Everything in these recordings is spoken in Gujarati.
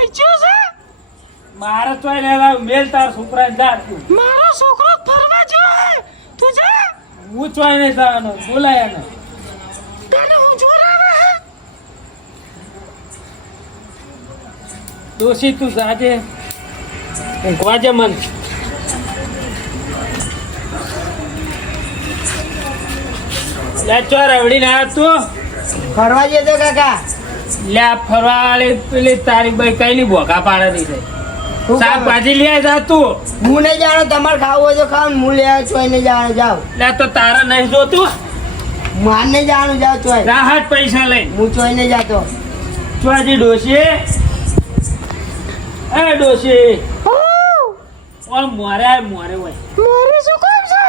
આઈચ્યો છે મારે તો લેલા મેલ તાર છોકરા જા તું મારો છોકરો ફરવા જાય તું જા હું ચોય નહીં જવાનો બોલાય ને તને હું જોરાવે હે દોશી તું જાજે ઊંઘવાજે મન લે ચોર આવડી ના તું ફરવા જતો કાકા લે ફરવા વાળી પેલી તારી ભાઈ કઈ ની ભોગા પાડે નહીં થઈ શાકભાજી લઈ જા તું હું નહીં જાણો તમારે ખાવું હોય તો ખાવ હું લે ચોય નહીં જાણો જાવ લે તો તારા નહીં જોતું માર નહીં જાણું જાવ ચોય રાહત પૈસા લઈને હું ચોય નહીં જાતો ચોજી ડોશી એ ડોશી ઓલ મોરે મોરે હોય મારે શું કામ છે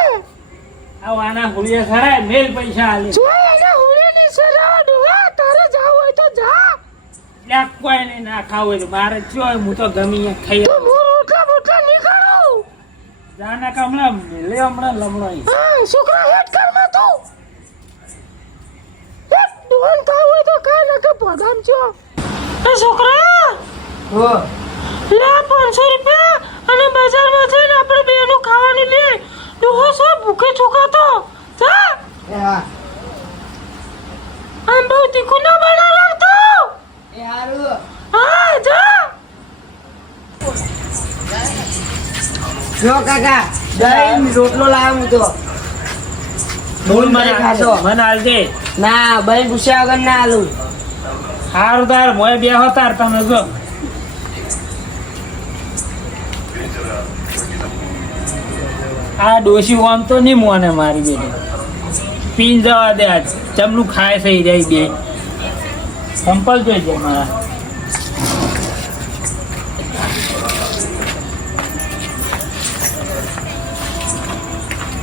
આ વાના હુલિયા સરાય મેલ પૈસા આલે જો એને હુલે ની સરાવ ડોહા તારે જાવ હોય તો જા લે કોઈ નહીં ના ખાવું હોય તો મારે ચોય હું તો ગમી ખાઈ તો હું રોટલા બોટલા નહીં ખાઉં જાના કમળા મેલે હમણાં લમણો હા છોકરા હેડ કર માં તું એક દોન ખાવ હોય તો ખાય ને કે પગામ છો એ છોકરા હો લે 500 રૂપિયા અને બજારમાં જઈને આપણે બેનું ખાવાનું લે ડોહો સો ભૂખે ચોકાતો જા એ હા આમ બહુ તીખું ના બના લાગતો એ હારું હા જા જો કાકા દહીં રોટલો લાવ્યો હું તો બોલ મને ખાશો મને આલજે ના ભાઈ પૂછ્યા વગર ના આલું હારું તાર મોય બેહો તાર તમે જો આ ડોશી ઓમ તો નહીં મોને મારી બેટી પીન જવા દે આજ ચમનું ખાય થઈ જાય બે સંપલ જોઈ જાય મારા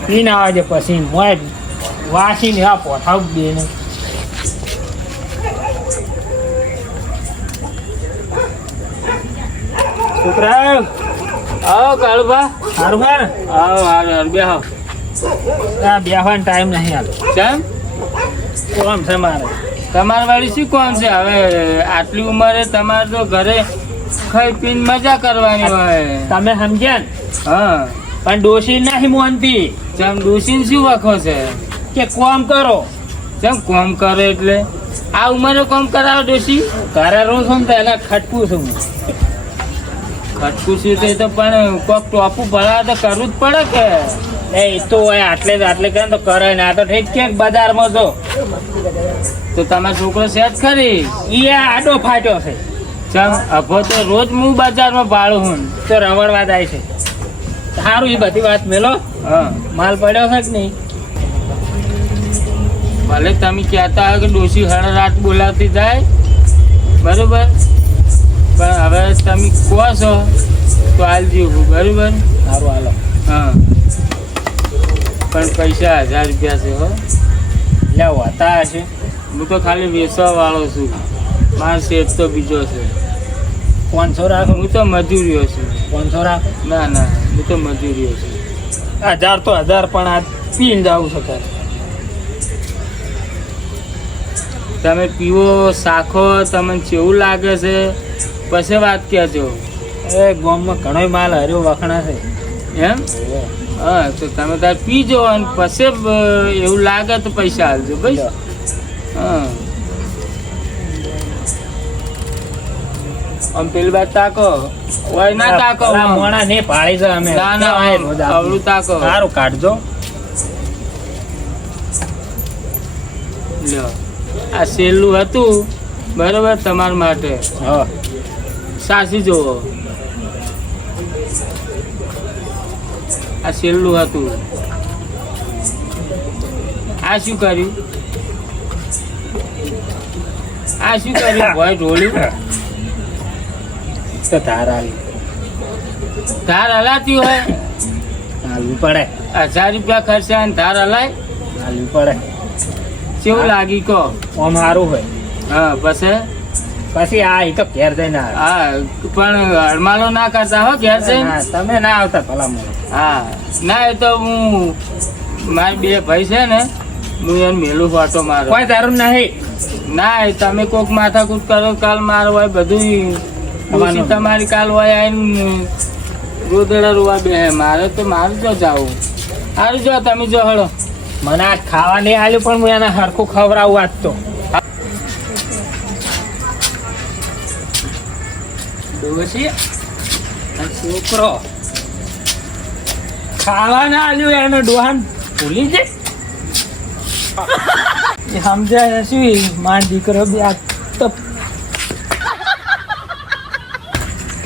પીન આવવા દે પછી મોય વાસીને આ પોઠાવ દે ને છોકરા આવો કાળુભા સારું ભાઈ આવો હારું બેહો આ બેહવાનો ટાઈમ નહીં હાલ કેમ કોમ છે મારે તમારી વાળી શું કોણ છે હવે આટલી ઉંમરે તમારે તો ઘરે ખાઈ પીને મજા કરવાની હોય તમે સમજ્યા ને હા પણ ડોશી નહીં મોનતી જેમ ડોસીને શું વખો છે કે કોમ કરો જેમ કોમ કરે એટલે આ ઉંમરે કોમ કરાવે ડોસી ઘરે રહું છું ને તો એને ખટકું છું હું. ખટકું શું તે તો પણ કોક ટોપું ભરાવે તો કરવું જ પડે કે એ તો હોય આટલે જ આટલે કરે ને તો કરે ને આ તો ઠીક છે બજારમાં જો તો તમારો છોકરો સેટ ખરી ઈ આડો ફાટ્યો છે ચમ અભો તો રોજ હું બજારમાં ભાડું હું તો રવડવા જાય છે સારું એ બધી વાત મેલો હા માલ પડ્યો છે કે નહીં ભલે તમે કહેતા હોય કે ડોસી હર રાત બોલાવતી જાય બરોબર પણ હવે તમે કહો છો તો હાલ જીવું બરોબર સારું હાલો હા પણ પૈસા 1000 રૂપિયા છે હો લે હોતા હશે હું તો ખાલી વેચવા વાળો છું મારો શેઠ તો બીજો છે 500 રાખો હું તો મજૂરીઓ છું 500 રાખો ના ના હું તો મજૂરીઓ છું 1000 તો 1000 પણ આ પીને જવું શકે તમે પીવો શાખો તમને કેવું લાગે છે પછી વાત કહેજો એ ગામમાં ઘણો માલ હર્યો વખણા છે એમ હા તો તમે તાર પીજો અને પછી એવું લાગે તો પૈસા આપજો ભાઈ હા આમ પેલી બાદ તાકો હોય ના તાકો મોણા ને પાળી છે અમે ના ના અવળું તાકો સારું કાઢજો લ્યો આ સહેલું હતું બરોબર તમારા માટે હા સાસી જુઓ આ સહેલું હતું આ શું કર્યું ભાઈ ઢોળ્યું તો તારા ધાર હલાતી હોય હાલવું પડે 1000 રૂપિયા ખર્ચે અને ધાર હલાય હાલવું પડે કેવું લાગી કહો આમ સારું હોય હા પછી આ ઈ તો ઘેર જઈને આવે હા પણ હડમાલો ના કરતા હો ઘેર જઈને ના, તમે ના આવતા ભલા મને હા ના એ તો હું મારા બે ભાઈ છે ને હું એને મેલું ફાટો મારો કોઈ તારું નહીં ના એ તમે કોક માથાકૂટ કરો કાલ મારો હોય બધું ડોશી તમારી કાલ હોય આવીને રોદડા રોવા બે મારે જો જાવું સારું જો તમે જો હળો મને આજ ખાવા નહીં આવ્યું પણ હું એને હરખું ખવડાવું આજ તો ડોશી અને છોકરો ખાવા ના આવ્યું એને ડોહાન ભૂલી જાય એ સમજાય શું માર દીકરો બી આ તો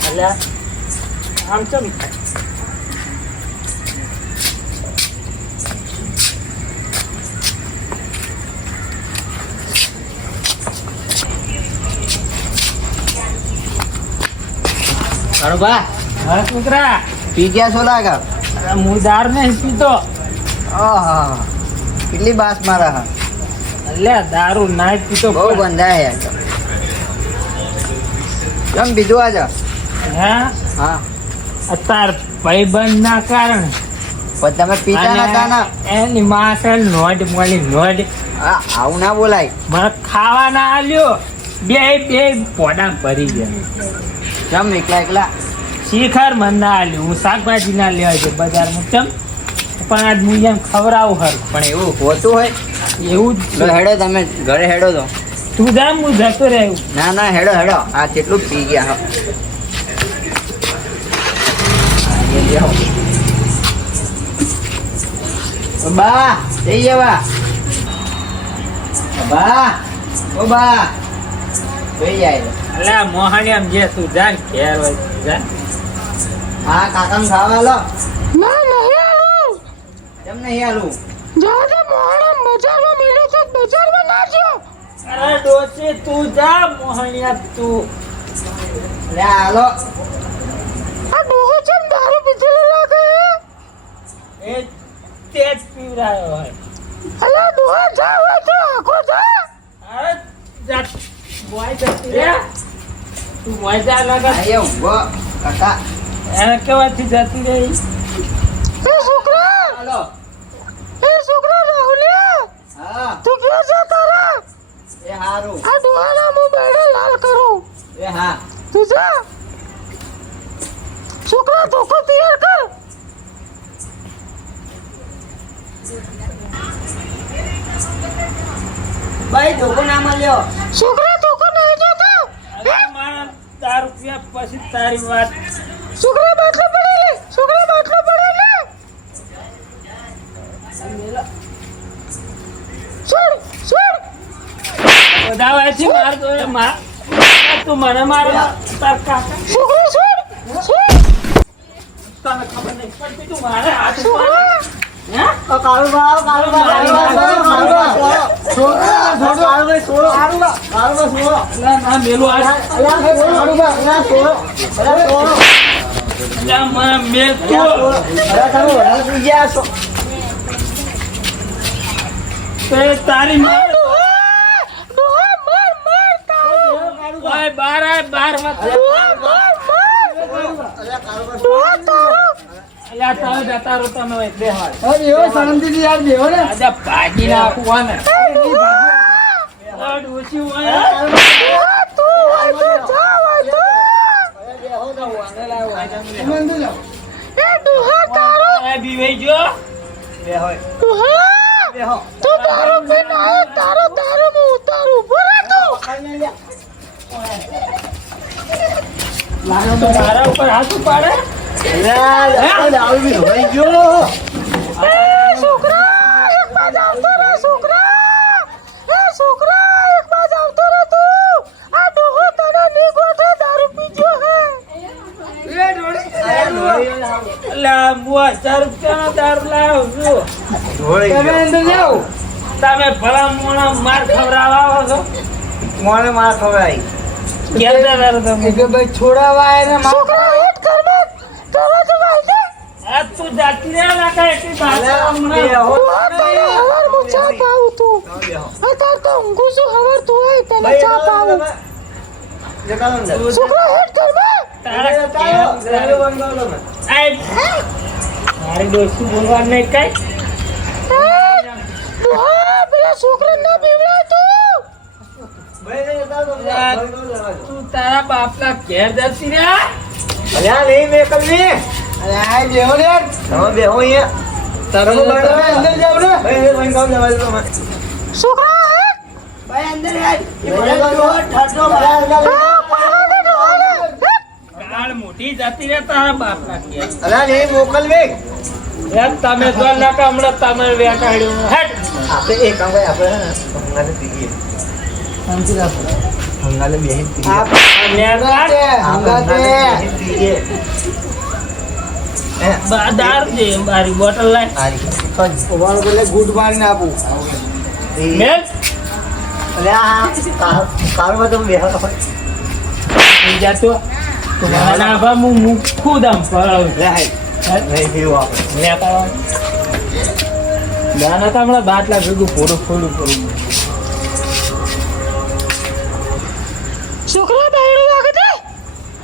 અલ્યા આમ ચમ અરે બા હા છોકરા પી ગયા છો લાગા હું દાર નહીં પીતો આહા કેટલી બાસ મારા હા અલ્યા દારૂ ના પીતો બહુ બંધા હે કેમ બીજું આજા હા હા અત્યાર ભાઈબંધ ના કારણે પણ તમે પીતા નતા ને એની માં છે નોટ મળી નોટ આવું ના બોલાય મને ખાવા ના આલ્યો બે પોડા ભરી ગયા કેમ એકલા એકલા શિખર મને ના આલ્યું હું શાકભાજી ના લેવા છે બજારમાં ચમ પણ આજ હું એમ ખવડાવું હર પણ એવું હોતું હોય એવું જ લો છે. હેડો તમે ઘરે હેડો તો તું જામ હું જતો રહ્યું ના હેડો આ કેટલું પી ગયા હા બા જઈ જવા બા ઓ બા જઈ જાય અલ્યા મોહાણી આમ જે તું જા ને ઘેર હોય જા હા કાકાને ખાવા લો ના નહીં આલું કેમ નહીં આલું જાજે મોહણા બજારમાં મેલ્યો તો બજારમાં ના જો અરે ડોસી તું જા મોહણિયા તું લે આલો આ ડોહો ચમ દારૂ પીધેલો લાગે એ તે જ પીવડાયો હોય અલા ડોહા જા હોય તો આખો જા અરે જા મોય જતી રે તું મોય જા લગા આયો ઊંઘો કાકા એને કેવાથી જતી રહી એ છોકરા હાલો રાહુલિયા હા તું ક્યાં જા તારા એ હારું આ ડોહાના મું બેડે લાલ કરું એ હા તું જા છોકરા ધોકો તૈયાર કર ભાઈ ધોકો ના મળ્યો છોકરા ધોકો નહીં જોતો અરે મારા 4 રૂપિયા પછી તારી વાત છોકરા બાટલો પડે લે છોકરા બાટલો પડે લે છોડ બધા વાયથી માર દો રે માર તું મને મારો તાર કાકા છોકરા છોડ તને ખબર નહીં પડતી તું મારે હાથ છોકરા હે ના મેલું આ મને મેલ તું તે તારી માર ડોહા માર તારો ઓય બાર આય 12 વાગે ડોહા તારો અલ્યા તારે જતા રહો તમે હોય બે હાલ આજે ભાગી નાખું ને ડોસી હોય ડોહા તું હોય તો જા હોય તો એ ડોહા તારો આ બીવાઈ ગયો ડોહા તું દારૂ પીને આયો તારો દારૂ હું ઉતારું બોલે તું તો મારા ઉપર હાથ ઉપાડે એ છોકરા એક બાજ આવતો રે છોકરા એ છોકરા એક બાજ આવતો રે તું આ ડોહો તને ની ગોઠે દારૂ પીજો હે અલ્યા હું 1000 રૂપિયાનો દારૂ લાવ્યો છું તમે અંદર જાઓ તમે ભલા મોણા માર ખવડાવવા આવો છો મોને માર ખવડાવી ક્યાં દારૂ તમે ભાઈ છોડાવા એને છોકરા હેટ કર મત તરત વાળજે આ તું જાતી રે લાગે એટલી ભાષા હમણાં ડોહા તને હવાર હું ચા પાવું તું અત્યારે તો ઊંઘું છું હવાર તું હોય તને ચા પાવું છોકરા હેટ કર મત તારા મારી દોસ્તી બોલવા નહીં કઈ ડોહા પેલા છોકરા ના પીવડાય તું તું તારા બાપના ઘેર જતી રહ્યા અલ્યા નહીં મેકલવી. અરે આ બેહો ને. તમે બેહો અહીંયા. તમે અંદર જાવ ને. ભાઈ કામ જવા દો તમે. છોકરા હે ભાઈ અંદર આય. ઠાઠો બહાર કાળ મોટી જતી રહ્યા તારા બાપના ઘેર અલ્યા નહીં મોકલવી. એમ તમે તો નકા હમણાં તમે વેકાડ્યું હેડ આપણે એક કામ ભાઈ આપણે હંગાલે પીએ. સમજી રાખો હંગાલે બેહી પીએ. હંગાતે પીએ. દાર દે મારી બોટલ લાય ઓવાળ બોલે ગુડ મારીને આપું. મેલ અલ્યા કારમાં તમે બેહો હોય. જાતો ના બા હું ખુદ આમ પડાવ નહીં પીવું આપણે. દાના તો હમણાં બાટલા ભેગું ફોડું છોકરા બાયડું લાગે છે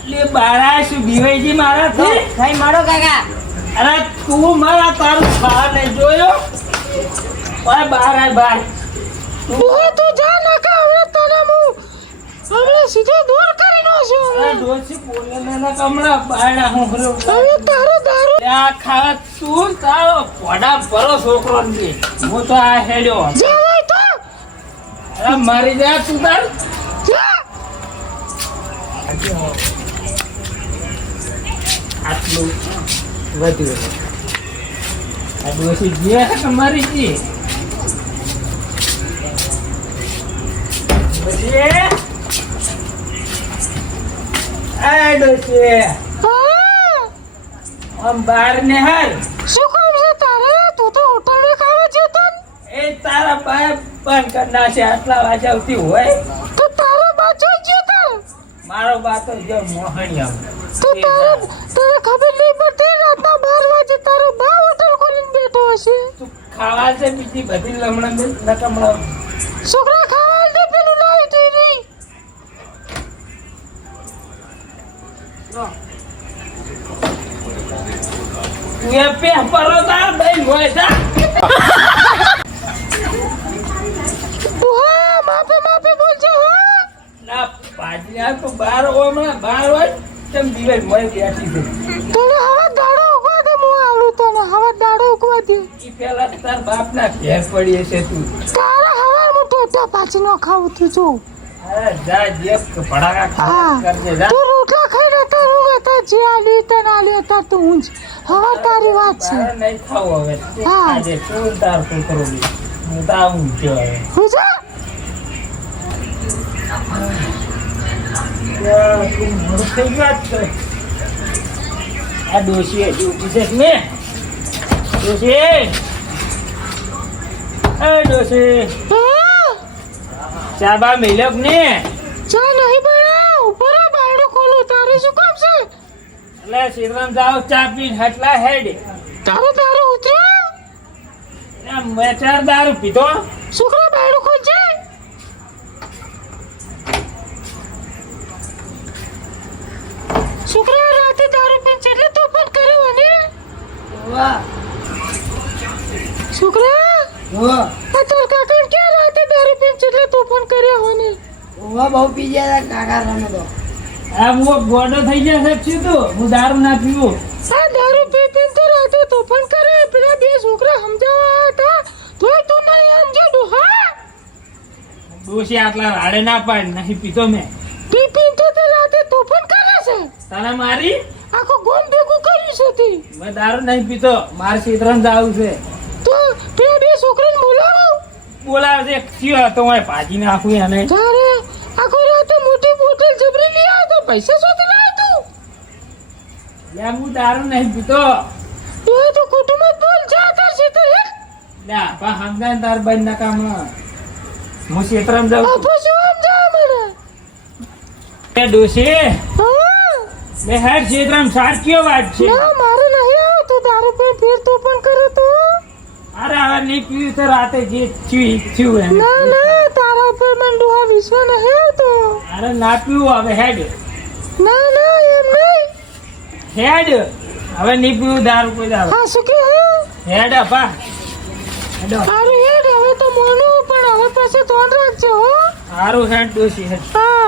એટલે બારા શું બીવાઈજી મારાથી ભાઈ મારો કાકા. અરે તું મારા તારું બહાર નહીં જોયો ઓય બહાર આય બહાર ઓય તું જા નકા હવે તને હું સીધો દૂર કરી નો છું અરે ડોસી બોલે ના કમળા બાયડા હું હરો હવે તારો દારૂ આ ખાવા તું તારો પોડા ભરો છોકરો ને હું તો આ હેડ્યો જવાય તો અરે મારી જા તું તાર જા આટલું વધ્યું આ ડોસી જે તમારી જી ડોસી હા આમ બહાર ને હાર શું કામ છે તારે તું તો હોટલ માં ખાવા જતો એ તારા બાય બંધ કરના છે આટલા વાગ્યા સુધી હોય તો તારો બાચો જતો મારો બાતો જો મોહણિયા તો તારે તને ખબર નહીં પડતી રાતના 12 વાગે તારો બા હોટલ ખોલીને બેઠો હશે તું ખાવા છે બીજી બધી લમણા ને નકમણા છોકરા ખાવા દે પેલું લાવી દે રે તું એ પેપરો તાર દઈ હોય જા હા માપે બોલજો હો ના પાટિયા તો બાર હમણાં બાર હોય તેમ દિવાલ મોય બેઠી છે તને હવે દાડો ઉગવા દે હું આવડું તને હવે દાડો ઉગવા દે ઈ પેલા તાર બાપના ઘેર પડી છે તું તારા હવે હું ટોટા પાછી નો ખાવું તું જો અરે જા જે ભડાકા ખા હા કરજે જા તું રોટલા ખાઈને તો હું હતા જે આલી તને આલી હતા તું ઊંઘ હવે તારી વાત છે તારે નહીં ખાવું હવે હા. આજે તું તાર છોકરો બી હું તો આવું છું હવે હું જા તું મોડું થઈ ગયું આજ તો. આ ડોશી ડ્યુટી છે ને ડોશી એ ડોશી હા ચા બા મિલ્યો કે ને ચા નહીં બના ઉપર આ બાયડો ખોલો તારે શું કામ છે એટલે શ્રીરામ જાઓ ચા પીને હટલા હેડ તારે દારૂ ઉતર્યો મેં 4 દારૂ પીધો છોકરા બાયડો ખોલ છે છોકરા રાતે દારૂ પીને એટલે તોફાન કર્યો અને છોકરા ઓવા આ તાર કાકા ક્યાં રાતે દારૂ પીને એટલે તોફાન કર્યો અને બહુ પી ગયા કાકા રમે તો. આ હું ગોડો થઈ જશે છું તું હું દારૂ ના પીવું આ દારૂ પી પીને તો રાતે તોફાન કરે પેલા બે છોકરા સમજાવવા હતા તોય તું નહીં સમજાડું હા ડોશી આટલા રાડે ના પાડ નહીં પીતો મેં પી પીને તો તે રાતે તોફાન કરે છે તને મારી આખો ગોમ ભેગું કર્યું છે તે મેં દારૂ નહીં પીતો મારે શ્રીરામ જાવું છે તો પેલા બે છોકરાને બોલાવો બોલાવે છે કયો હતો હું ભાજી નાખું એને તારે આખો રાતે મોટી બોટલ જબરી લઈ આવ્યો તો પૈસા શોધી લાવ્યો તું લે હું દારૂ નહીં પીતો એ તો કુટુંબ બોલ જા તાર સીતર હે લે બા હમદાન તાર બંધ ના કામમાં હું શ્રીરામ જાઉં છું. આપો શું સમજા મને એ ડોશી હા બે હેડ શ્રીરામ સાચી વાત છે ના મારે નહીં આવ્યો તું દારૂ પી ફેર તોફાન કરે તો અરે હવે નહીં પીવું તો રાતે જે થયું એમ ના ના તારા ઉપર મને ડોહા વિશ્વાસ નહીં આવતો અરે ના પીવું હવે હેડ ના ના એમ નહીં હેડ હવે નહીં પીવું દારૂ કોઈ દારૂ હા શું કે હે હેડ અપા હેડો સારું હેડ હવે તો મોનું પણ હવે પાસે ધ્યાન રાખજો હો સારું હેડ ડોશી હેડ હા